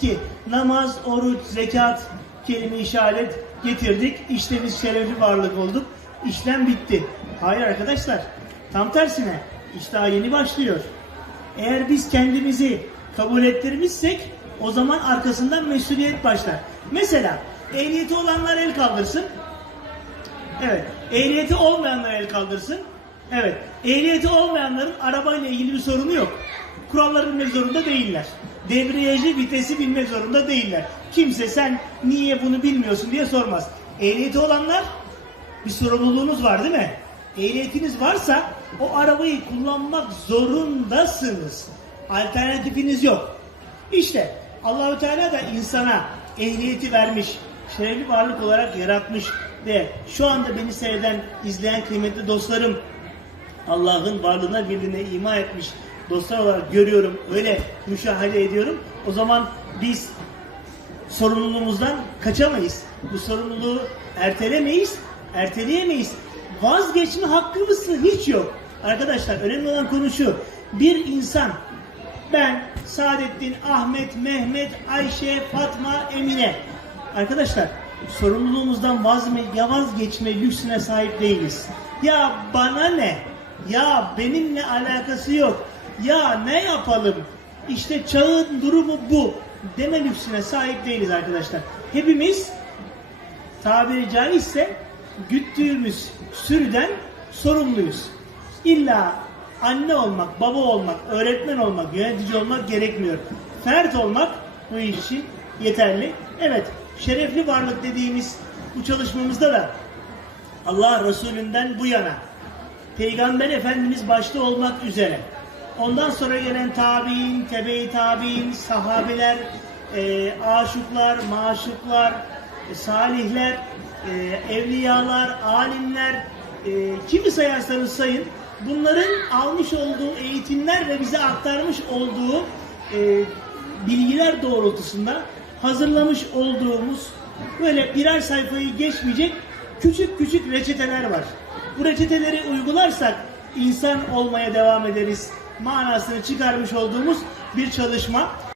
ki namaz, oruç, zekat, kelime işaret getirdik. İşte biz şerefli varlık olduk. İşlem bitti. Hayır arkadaşlar. Tam tersine iş daha yeni başlıyor. Eğer biz kendimizi kabul ettirmişsek o zaman arkasından mesuliyet başlar. Mesela ehliyeti olanlar el kaldırsın. Evet. Ehliyeti olmayanlar el kaldırsın. Evet. Ehliyeti olmayanların arabayla ilgili bir sorunu yok. Kuralları bilmek zorunda değiller. Debriyajı, vitesi bilmek zorunda değiller. Kimse sen niye bunu bilmiyorsun diye sormaz. Ehliyeti olanlar bir sorumluluğunuz var değil mi? Ehliyetiniz varsa o arabayı kullanmak zorundasınız. Alternatifiniz yok. İşte Allahü Teala da insana ehliyeti vermiş, şerefli varlık olarak yaratmış ve şu anda beni seyreden, izleyen kıymetli dostlarım Allah'ın varlığına birliğine iman etmiş dostlar olarak görüyorum, öyle müşahede ediyorum. O zaman biz sorumluluğumuzdan kaçamayız. Bu sorumluluğu ertelemeyiz, erteleyemeyiz. Vazgeçme hakkımız hiç yok. Arkadaşlar önemli olan konu şu. Bir insan ben Saadettin, Ahmet, Mehmet, Ayşe, Fatma, Emine. Arkadaşlar sorumluluğumuzdan vazgeçme lüksüne sahip değiliz. Ya bana ne? Ya benimle alakası yok. Ya ne yapalım? İşte çağın durumu bu. Deme lüksüne sahip değiliz arkadaşlar. Hepimiz tabiri caizse güttüğümüz sürüden sorumluyuz. İlla anne olmak, baba olmak, öğretmen olmak, yönetici olmak gerekmiyor. Fert olmak bu iş için yeterli. Evet, şerefli varlık dediğimiz bu çalışmamızda da Allah Resulünden bu yana Peygamber Efendimiz başta olmak üzere ondan sonra gelen tabi'in, tebe-i tabi'in, sahabeler, e, aşıklar, maşuklar, e, salihler, e, evliyalar, alimler, e, kimi sayarsanız sayın bunların almış olduğu eğitimler ve bize aktarmış olduğu e, bilgiler doğrultusunda hazırlamış olduğumuz böyle birer sayfayı geçmeyecek küçük küçük reçeteler var. Bu reçeteleri uygularsak insan olmaya devam ederiz manasını çıkarmış olduğumuz bir çalışma.